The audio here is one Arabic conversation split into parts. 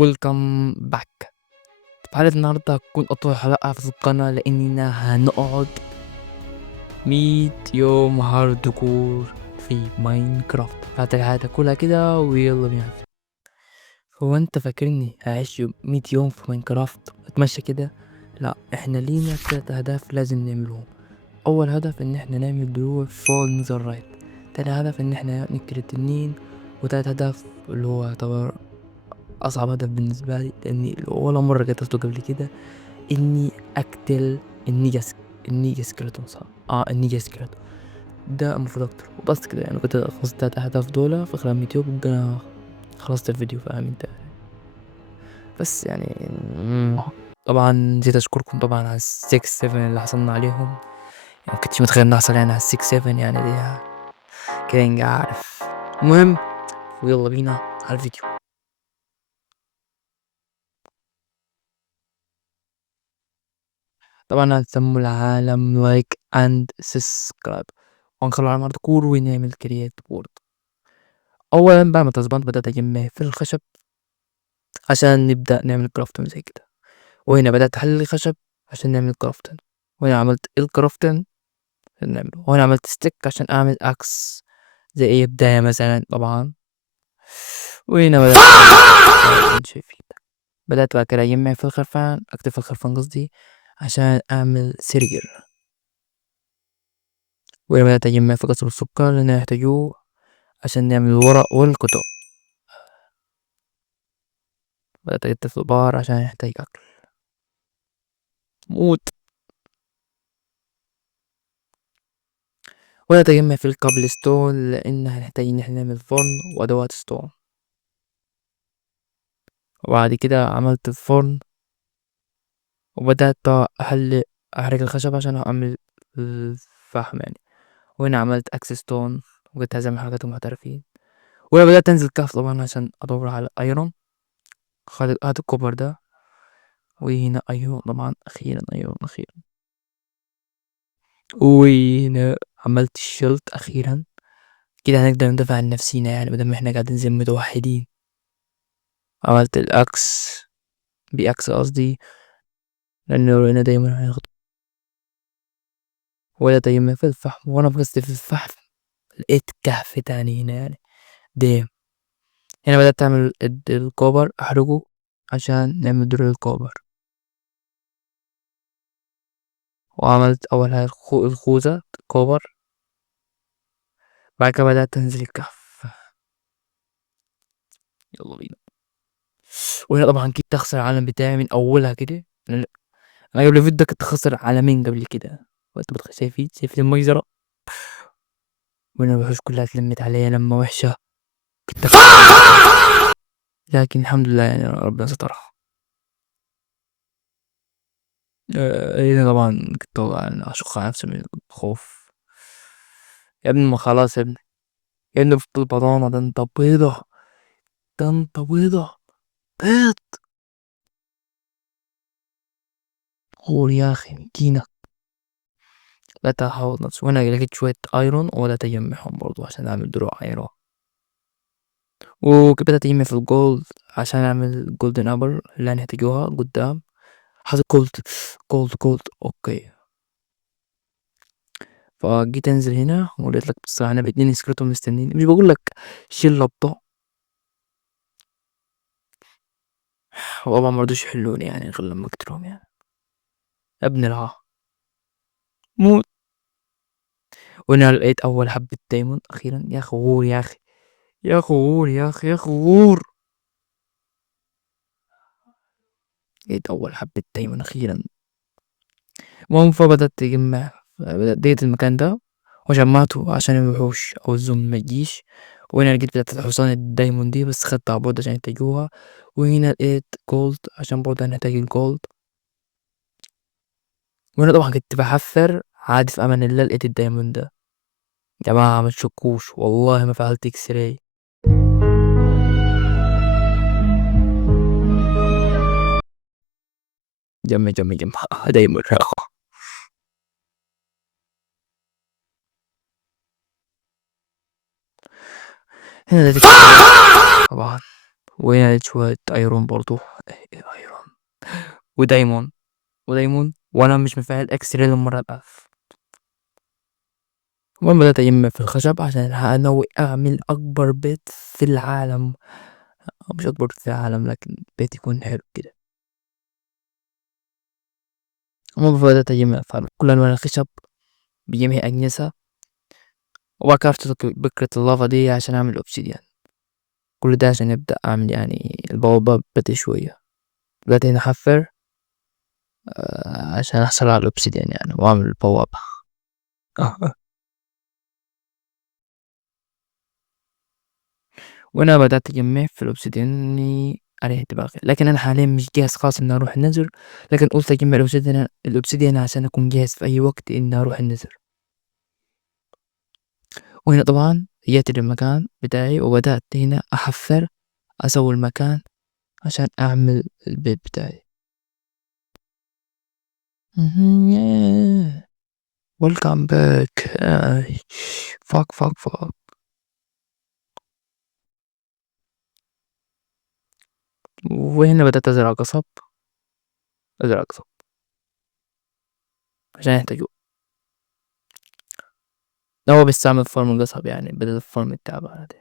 ويلكم باك. في حلقة النهاردة هتكون أطول حلقة في القناة لأننا هنقعد 100 يوم هارد كور في ماينكرافت. فات الحياة كلها كده ويلا بينا. هو انت فاكرني هعيش 100 يوم في ماينكرافت اتمشى كده؟ لا، احنا لينا 3 أهداف لازم نعملهم. أول هدف إن احنا نعمل دروع فول نزر رايت، تاني هدف إن احنا نكل التنين، وتالت هدف اللي هو يعتبر أصعب هدف بالنسبة لي لأني ولا مرة قتلته قبل كده، إني أقتل النيجا سكيلتون. صح، النيجا سكيلتون ده المفروض أقتله وبس كده. يعني كنت خلصت 3 أهداف دول في خلال 100 يوم يبقى أنا خلصت الفيديو، فاهم انت؟ بس يعني طبعا نسيت أشكركم طبعا على 6-7 اللي حصلنا عليهم. يعني مكنتش متخيل نحصل يعني على 6-7، يعني دي كده عارف. المهم، ويلا بينا على الفيديو. طبعا هنسمو العالم لايك اند سبسكرايب، وهنخلو على كور ونعمل كرييت بورد. اولا بعد ما تصبنت بدأت اجمع في الخشب عشان نبدأ نعمل كرافتن زي كده، وهنا بدأت احلل الخشب عشان نعمل كرافتن، وهنا عملت الكرافتن عشان نعمله، وهنا عملت ستيك عشان اعمل اكس زي اي بداية مثلا طبعا. وهنا بدأت شايفين، بدأت بقى كده اجمع في الخرفان، اكتب في الخرفان قصدي عشان اعمل سيرجر. وهنا بدأت اجمع في قصب السكر اللي نحتاجوه عشان نعمل الورق والكتب. بدأت أجدد في البار عشان يحتاج أكل موت. وبدأت أجمع في الكابل ستون لأن هنحتاج إن احنا نعمل فرن وأدوات ستون. وبعد كده عملت الفرن وبدأت أحرق الخشب عشان أعمل الفحم يعني. وهنا عملت أكس ستون وقلت هذا من حركات المحترفين. وهنا بدأت أنزل كهف طبعا عشان أدور على أيرون. هات الكوبر ده، وهنا أيرون طبعا أخيرا، أيرون أخيرا. وهنا عملت الشلت أخيرا، كده هنقدر ندافع عن نفسينا يعني بدل ما احنا قاعدين زي متوحدين. عملت الأكس بأكس قصدي لأنه أنا دايما هناخد ولا دايما في الفحم، وأنا بقصدي في الفحم لقيت كهف تاني هنا يعني ديم. هنا بدأت أعمل الكوبر أحرقه عشان نعمل درع الكوبر. وعملت أول حاجة الخوذة كوبر. بعد كده بدأت أنزل الكهف. يلا بينا. وهنا طبعا كنت أخسر العالم بتاعي من أولها كده. أنا قبل الفيديو ده كنت خسر عالمين قبل كده، وانت شايفين المجزرة. وهنا الوحوش كلها اتلمت عليا لما وحشة كنت لكن الحمد لله يعني ربنا سترها. هنا طبعا كنت طبعا أشق على نفسي من الخوف. يا ابني ما خلاص يا ابني، يا ابني في البطانة ده انت بيضة، ده انت بيضة بيض. قول يا أخي مدينة. لا تحاول نفسي. وأنا لقيت شوية ايرون ولا تجمعهم برضو عشان أعمل دروع ايرون. وكنت بدأت أجمع في الجولد عشان أعمل جولدن أبر اللي هنحتاجوها قدام. حاطط جولد جولد جولد أوكي. فجيت أنزل هنا ولقيت لك بصراحة أنا ب2 سكرتهم مستنيني، مش بقولك شيل لبطة. وطبعا مرضوش يحلوني يعني غير لما أقتلهم يعني. ابن الها موت. وهنا لقيت أول حبة دايموند أخيرا. يا أخي غور يا أخي، يا أخي غور يا أخي، يا أخي غور. لقيت أول حبة دايموند أخيرا. المهم فبدأت تجمع، بدأت ديت المكان ده وجمعته عشان الوحوش أو الزوم ميجيش. وهنا لقيت بتاعت الحصان الدايموند دي بس خدتها برضه عشان يحتاجوها. وهنا لقيت جولد عشان برضه هنحتاج الجولد. وهنا طبعا كنت بحفر عادي في أمان الله لقيت الدايموند ده. يا جماعة متشكوش والله ما فعلت اكس راي. جمع دايموند. هنا لقيت طبعا. وهنا لقيت شوية ايرون برضو. ايرون ودايمون وانا مش مفعل اكس راي للمرة الألف. المهم بدأت أجمع في الخشب عشان أنوي أعمل أكبر بيت في العالم، أو مش أكبر بيت في العالم لكن بيت يكون حلو كده. المهم بدأت أجمع كل أنواع الخشب بجميع أجناسها، وبعد كده افتكرت بكرة اللافا دي عشان أعمل أوبسيديان. كل ده عشان أبدأ أعمل يعني البوابة بدري شوية. بدأت هنا أحفر عشان أحصل على الأوبسيديان يعني وأعمل البوابة. وأنا بدأت أجمع في الأوبسيديان إني أريح دماغي، لكن أنا حاليا مش جاهز خالص إني أروح النزر، لكن قلت أجمع الأوبسيديان عشان أكون جاهز في أي وقت إني أروح النزر. وهنا طبعا جيت للمكان بتاعي وبدأت هنا أحفر، أسوي المكان عشان أعمل البيت بتاعي. ويلكم باك. فاك. وهنا بدأت أزرع قصب عشان يحتاجوه. هو بيستعمل فرم القصب يعني بدل الفرم التعبانة دي.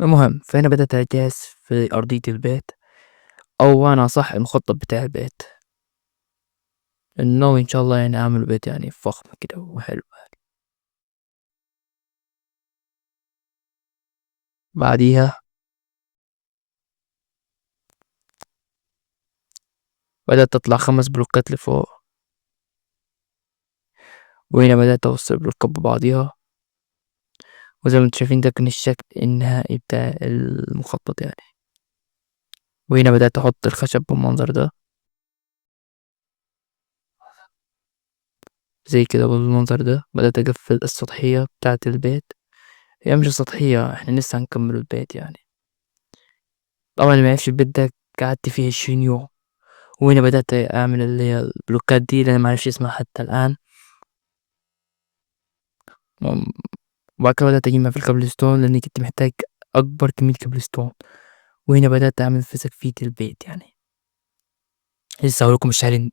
المهم فهنا بدأت أجهز في أرضية البيت، أو أنا صح المخطط بتاع البيت، إنه إن شاء الله يعني أعمل بيت يعني فخم كده وحلو. بعديها بدأت تطلع 5 بلوكات لفوق، وهنا بدأت أوصل بلوكات ببعضيها، وزي ما انتم شايفين ده كان الشكل النهائي بتاع المخطط يعني. وهنا بدأت أحط الخشب بالمنظر ده، زي كده بالمنظر ده. بدأت أقفل السطحية بتاعة البيت، هي مش السطحية، احنا لسه هنكمل البيت يعني. طبعا اللي معرفش البيت ده قعدت فيه 20 يوم. وهنا بدأت أعمل اللي هي البلوكات دي اللي أنا معرفش اسمها حتى الآن. وم- وبعد كده بدأت أجمع في الكابلستون لأني كنت محتاج أكبر كمية كابلستون. وهنا بدأت أعمل في سقفية البيت يعني. لسه هقولكم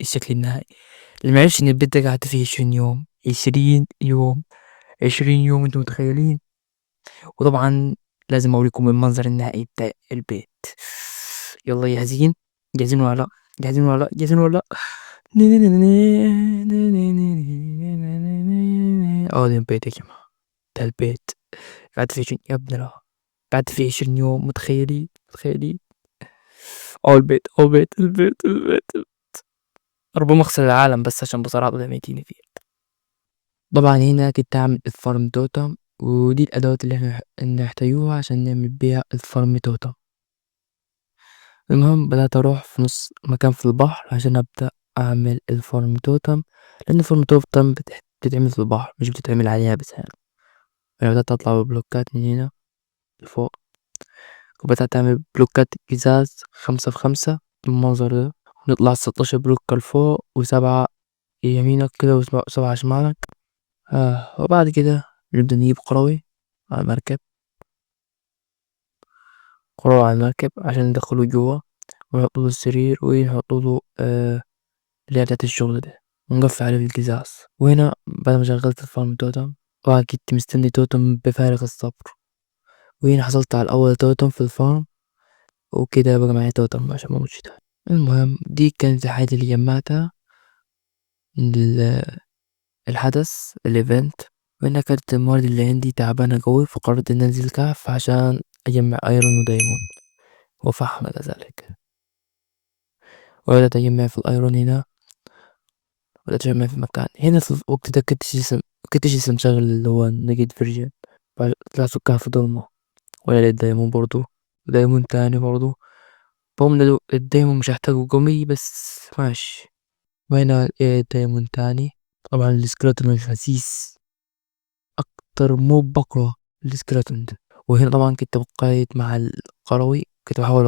الشكل النهائي. اللي معرفش إن البيت ده قعدت فيه 20 يوم. 20 يوم. 20 يوم، انتوا متخيلين؟ وطبعا لازم أوريكم المنظر النهائي بتاع البيت. يلا جاهزين؟ جاهزين ولا لأ؟ اه ده البيت يا جماعة، ده البيت. قعدت فيه 20 يا ابن الله، قعدت فيه 20 يوم. متخيلين؟ اه البيت. ربما اخسر العالم بس عشان بصراحة ده ميتين فيه. طبعا هنا كنت هعمل الفارم توتم، ودي الأدوات اللي احنا نحتاجوها عشان نعمل بيها الفارم توتم. المهم بدأت أروح في نص مكان في البحر عشان أبدأ أعمل الفارم توتم، لأن الفارم توتم بتتعمل في البحر مش بتتعمل عليها بس يعني. أنا بدأت أطلع ببلوكات من هنا لفوق، وبدأت أعمل بلوكات قزاز 5 في 5 بالمنظر ده. ونطلع 16 بلوكة لفوق و7 يمينك كده و7 شمالك. وبعد كده نبدأ نجيب قروي على المركب، عشان ندخله جوا، ونحطوله السرير ونحطوله اللي هي بتاعت الشغل ده، ونقفل عليه بالقزاز. وهنا بعد ما شغلت الفارم توتم وكنت مستني توتم بفارغ الصبر، وهنا حصلت على أول توتم في الفارم، وكده بقى معايا توتم عشان ما اموتش تاني. المهم دي كانت الحاجات اللي جمعتها لل- الحدث الايفنت. وهنا كانت الموارد اللي عندي تعبانة قوي، فقررت إن أنزل كهف عشان أجمع أيرون ودايموند وفحم كذلك. وبدأت أجمع في الأيرون هنا، بدأت أجمع في مكان هنا. في الوقت ده كنتش لسه مشغل اللي هو نجد فيرجن. طلعت في الكهف ضلمة، ولا لقيت دايموند برضو، دايموند تاني برضو. رغم إن الدايموند مش هحتاجه قوي بس ماشي. وهنا لقيت دايموند تاني. طبعا السكeleton الخسيس أكتر مو بكره السكeleton ده. وهنا طبعا كنت بقايد مع القروي، كنت بحاول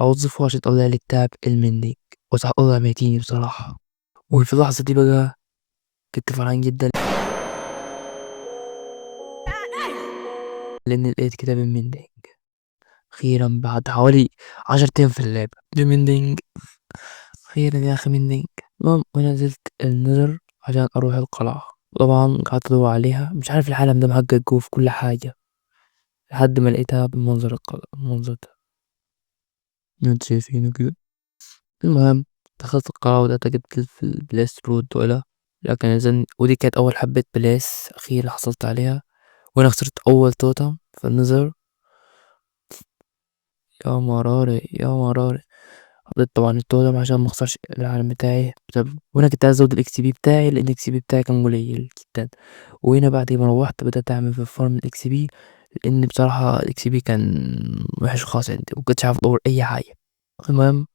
أوظفه عشان يطلع لي التاب المندي، وصح الله ميتيني بصراحة. وفي اللحظة دي بقى كنت فرحان جدا لأن لقيت كتاب المندي. أخيرا بعد حوالي 10 أيام في اللعبة مندنج. أخيرا يا أخي مندنج. المهم ونزلت النذر عشان أروح القلعة. طبعا قعدت أدور عليها، مش عارف العالم ده محقق جوه في كل حاجة، لحد ما لقيتها بالمنظر القلعة، المنظر ده اللي انتوا شايفينه كده. المهم دخلت القاعة وبدأت أجدد في البلاس رود ولا، لكن إذن ودي كانت أول حبة بلاس أخيرة حصلت عليها، وأنا خسرت أول توتم في النظر. يا مراري يا مراري. حطيت طبعا التوتم عشان مخسرش العالم بتاعي وأنا كنت عايز أزود الإكس بي بتاعي، لأن الإكس بي بتاعي كان قليل جدا. وهنا بعد ما روحت بدأت أعمل في فارم الإكس بي، لأن بصراحة الإكس بي كان وحش خالص عندي، ومكنتش عارف أطور أي حاجة. المهم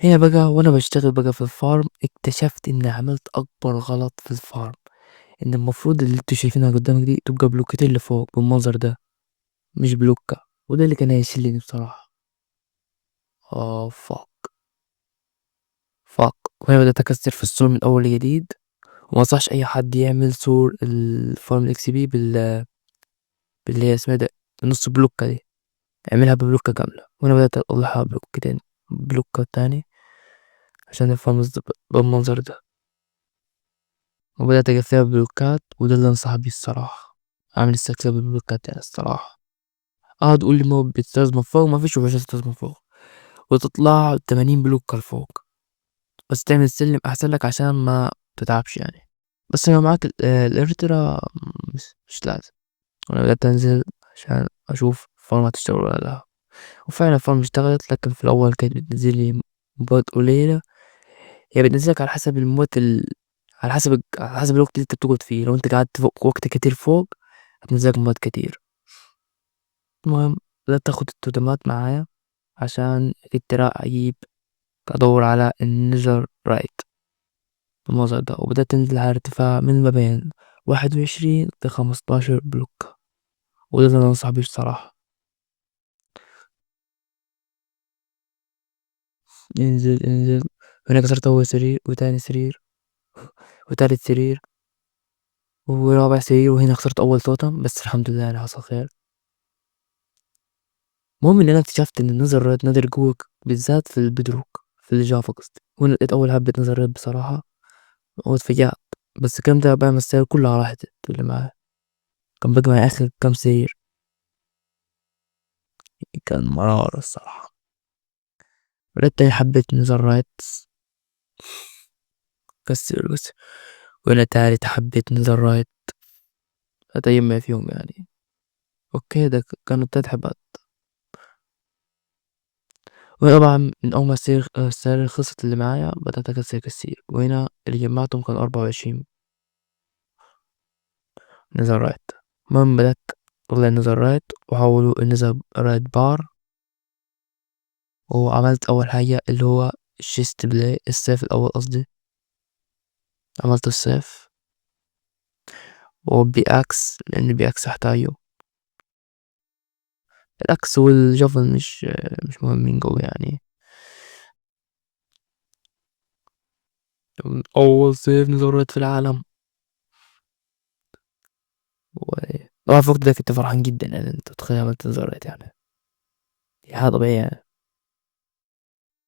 هنا بقى وانا بشتغل بقى في الفارم اكتشفت اني عملت اكبر غلط في الفارم، ان المفروض اللي انتوا شايفينها قدامك دي تبقى بلوكتين اللي فوق بالمنظر ده، مش بلوكة. وده اللي كان هيشلني بصراحة. اه فاك. وهنا بدأت اكسر في السور من اول جديد، وما انصحش اي حد يعمل سور الفارم الاكس بي باللي هي اسمها ده نص بلوكة دي، اعملها ببلوكة كاملة. وانا بدأت اطلعها بلوكتين، بلوكة تاني، عشان الفارم بالمنظر ده. وبدأت أقفلها ببلوكات، وده اللي أنصح بيه الصراحة، أعمل استكشاف بالبلوكات يعني الصراحة. تقول لي ما بتستخدم فوق، ما فيش وحش تستخدم فوق، وتطلع 80 بلوكة لفوق، بس تعمل سلم أحسن لك عشان ما تتعبش يعني. بس لو معاك الإرترا مش لازم. أنا بدأت أنزل عشان أشوف الفارم هتشتغل ولا لأ، وفعلا الفارم اشتغلت، لكن في الأول كانت بتنزلي موبات قليلة. هي بتنزلك على حسب الموت على حسب الوقت اللي انت بتقعد فيه. لو انت قعدت فوق وقت كتير فوق هتنزلك مواد كتير. المهم بدأت تاخد التوتمات معايا عشان كنت رايح أجيب، أدور على النيزر رايت الموضوع ده، وبدأت تنزل على ارتفاع من ما بين 21 ل15 بلوك، وده اللي أنا أنصح بيه الصراحة. انزل انزل. هنا كسرت أول سرير وتاني سرير وتالت سرير ورابع سرير، وهنا خسرت أول توتم، بس الحمد لله يعني حصل خير. المهم ان انا اكتشفت ان النظر رايت نادر جوه، بالذات في البدروك في الجافا قصدي. وانا لقيت اول حبة نظر رايت بصراحة واتفاجأت. بس الكلام ده بعد ما السيارة كلها راحت اللي معايا، كان باقي معايا اخر كام سير. كان مرار الصراحة. لقيت تاني حبة نظر رايت، كسر كسر. وانا تالت حبة نظر رايت، اتيم فيهم يعني. اوكي ده كانوا تلات حبات. وطبعا من اول ما السير خلصت اللي معايا بدأت اكسر كسير، وهنا اللي جمعتهم كان 24 نظر رايت. المهم بدأت أطلع النظر رايت وحولوا النظر رايت بار، وعملت أول حاجة اللي هو الشيست بلاي، السيف الأول قصدي. عملت السيف وبأكس، لأن بأكس أحتاجه. الأكس والجوفل مش مهمين جوي يعني. أول سيف نظر رايت في العالم. طبعا في الوقت ده كنت فرحان جدا، يعني انت تتخيل عملت نظر رايت يعني، دي حاجة طبيعية يعني.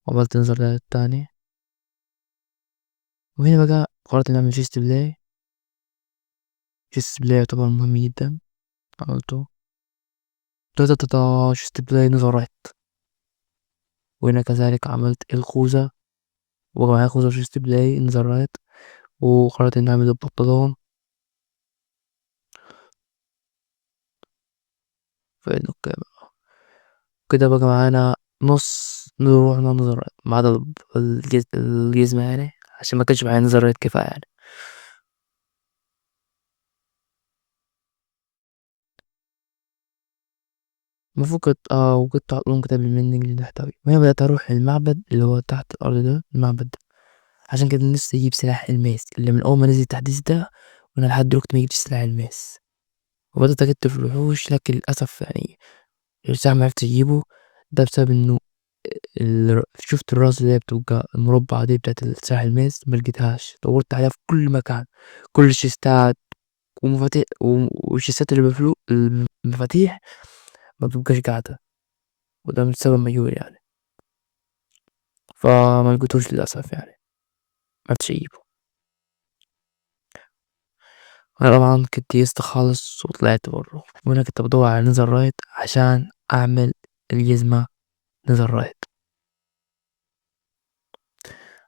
وعملت نظر رايت تاني، وهنا بقى قررت إني أعمل شيست بلاي. شيست بلاي يعتبر مهم جدا، عملته. شيست بلاي نظر رايت. وهنا كذلك عملت الخوذة، وبقى معايا خوذة وشيست بلاي نظر رايت. وقررت إني أعمل البنطلون فإنه كده بقى معانا نص نروح نظر رايت، ما عدا الجزمة يعني، عشان ما كانش معايا نظر رايت كفاية يعني. المفروض كنت وكنت لهم كتاب المندنج اللي تحتوي. وهنا بدأت أروح المعبد اللي هو تحت الأرض ده، المعبد ده. عشان كده نفسي أجيب سلاح الماس اللي من أول ما نزل التحديث ده، وأنا لحد دلوقتي مجبتش سلاح الماس. وبدأت أكتب في الوحوش، لكن للأسف يعني السلاح معرفتش أجيبه. ده بسبب إنه شفت الراس اللي هي بتبقى المربعة دي بتاعت السلاح الماس، ملقتهاش. دورت عليها في كل مكان، كل الشيستات ومفاتيح والشيستات اللي بفلو المفاتيح ما بتبقاش قاعدة. وده من سبب مجهول يعني، فما لقيتوش للأسف يعني، معرفتش أجيبه. أنا طبعًا كنت يئست خالص وطلعت برّه، وأنا كنت بادوّر على netherite عشان أعمل الجزمة netherite،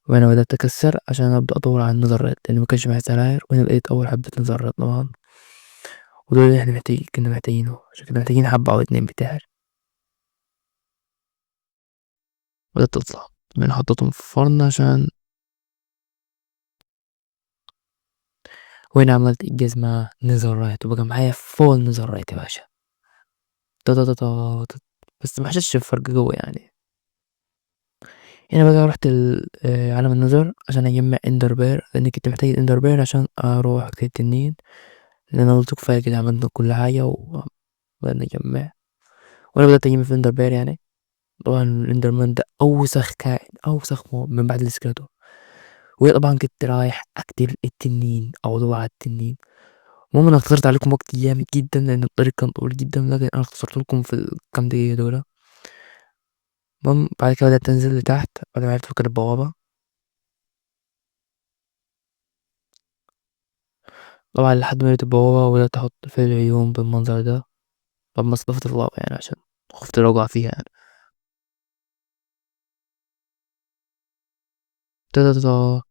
وهنا بدأت أكسّر عشان أبدأ أدوّر على الnetherite لإن ما كانش معايا سراير، وهنا لقيت أول حبة netherite طبعًا، ودول اللي إحنا كنا محتاجينه، عشان كنا محتاجين حبة أو 2 بتاعي، بدأت أطلع، وهنا حطيتهم في الفرن عشان وهنا عملت الجزمة netherite وبقى معايا full netherite يا باشا، تا، تا، تا، تا، ت بس ما حسيتش بفرق جوّه يعني. هنا بقى رُحت عالم النَّظر عشان أجمّع ender pearl لإني كنت محتاج الender pearl عشان أروح أقتل التنين، لإن أنا قُلت كفاية كده عملنا كل حاجة وبدأنا نجمّع، وأنا بدأت أجيب في ender pearl يعني، طبعًا الender man ده أوسخ كائن، أوسخ من بعد الskeleton، وهنا طبعًا كنت رايح أقتل التنين أو أدوّر على التنين، المهم أنا اختصرت عليكم وقت جامد جدًا لإن الطريق كان طويل جدًا، لكن أنا اختصرت لكم في الكام دقيقة دُولة، المهم بعد كده بدأت أنزل لتحت بعد ما عرفت مكان البوابة. طبعًا لحد ما لقيت البوابة وبدأت أحط في العيون بالمنظر ده، طب مسافة اللعبة يعني عشان خُفت لو أقع فيها يعني. تا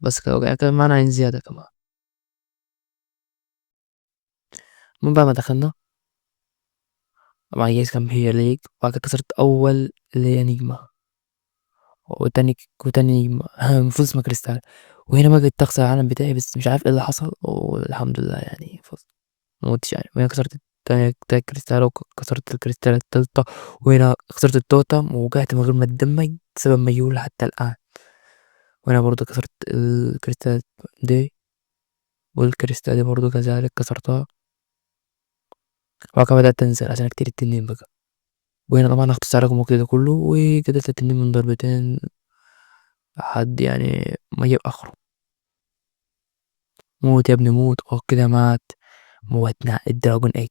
بس كده يعني كان معانا عين زيادة كمان. المهم بعد ما دخلنا طبعًا الجهاز كان بيليق وبعد كده كسرت أول اللي هي نجمة وتاني نجمة المفروض اسمها كريستال، وهنا بقى جيت أكسر العالم بتاعي بس مش عارف إيه اللي حصل والحمد لله يعني فُزت ما مُتش يعني، وهنا كسرت تاني كريستالة كسرت الكريستالة التالتة، وهنا كسرت التوتم ووقعت من غير ما أتدمج بسبب مجهول حتى الآن. وأنا برضه كسرت الكريستالات دي والكريستال دي برضه كذلك كسرتها وبعد كده بدأت أنزل عشان أقتل التنين بقى، وهنا طبعًا هاختصر لكم الوقت ده كله وقتلت التنين من ضربتين لحد يعني ما جاب آخره، موت يا ابني موت كده مات موتنا الدراجون إيج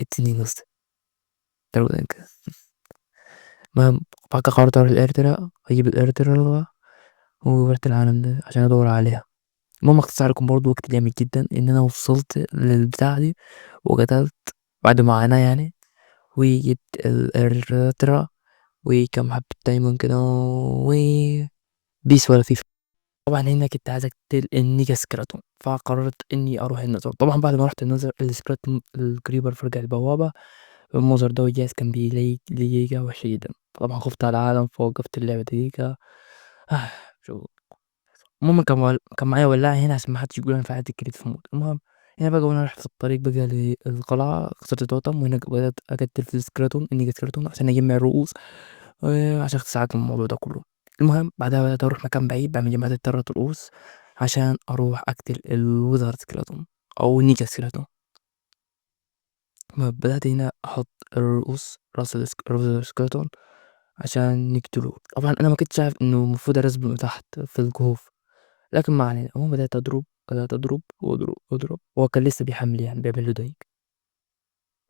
التنين قصدي الدراجون إيج المهم بعد كده قررت أروح الإرترا أجيب الإرترا ورحت العالم ده عشان أدور عليها، المهم اختصر لكم برضه وقت جامد جدًا إن أنا وصلت للبتاعة دي وقتلت بعد معاناة يعني. وجبت الإلترا وكام حبة دايموند كده بيس ولا فيفا. طبعا هنا كنت عايز اقتل النيجا سكراتون فقررت اني اروح النظر، طبعا بعد ما رحت النظر السكراتون الكريبر فرجع البوابة الموزر ده والجهاز كان بيليق ليجا وحش جدا، طبعا خفت على العالم فوقفت اللعبة دقيقة. شو المهم كان معايا ولاعة هنا عشان ما حدش يقول انا فعلت الكريت في الموت، المهم هنا بقى وانا رحت في الطريق بقى للقلعة كسرت توتم وهنا بدأت أقتل في السكراتون النيجا سكراتون عشان أجمع الرؤوس عشان تساعد الموضوع ده كله. المهم بعدها بدأت أروح مكان بعيد بعمل جماعة التلات رؤوس عشان أروح أقتل الويزرد سكيلتون أو النيجا سكيلتون. بدأت هنا أحط الرؤوس راس الويزرد سكيلتون عشان نقتله، طبعا أنا ما كنتش عارف إنه المفروض أرسبه من تحت في الكهوف، لكن ما علينا، المهم بدأت أضرب وأضرب وأضرب وهو كان لسه بيحمل يعني بيعمل له دايج،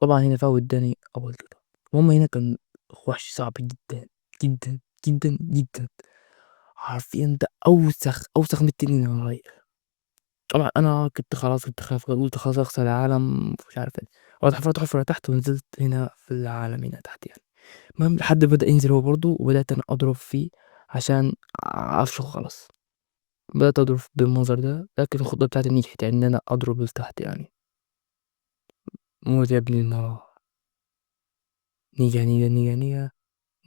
طبعا هنا فهو اداني أول كده، المهم هنا كان وحش صعب جدا جدا جدا جدا، حرفيًا ده أوسخ من التنين اللي ورايا، طبعًا أنا كنت خلاص كنت خايف قلت خلاص أخسر العالم مش عارف إيه، رُحت حفرت حفرة تحت ونزلت هنا في العالم هنا تحت يعني، المهم لحد بدأ ينزل هو برضه وبدأت أنا أضرب فيه عشان أفشخه خلاص، بدأت أضرب بالمنظر ده، لكن الخطة بتاعتي نجحت يعني إن أنا أضرب لتحت يعني، موت يا ابن النار، نيجا، نيجا، نيجا، نيجا،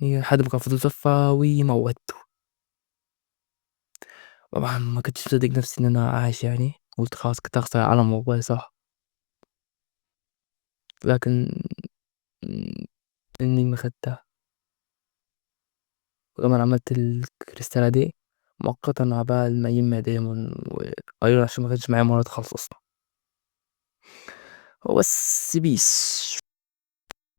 نيجا لحد ما كان فاضل صفّة وموّتّه، طبعًا ما كنتش مصدق نفسي إن أنا عايش يعني، قُلت خلاص كنت هاخسر العالم والله صح. لكن النجمة خدتها، وكمان عملت الكريستالة دي مؤقتًا عقبال ما أجمع دايمون وأيرون عشان ما كانش معايا موارد خالص أصلًا، وبس بيس.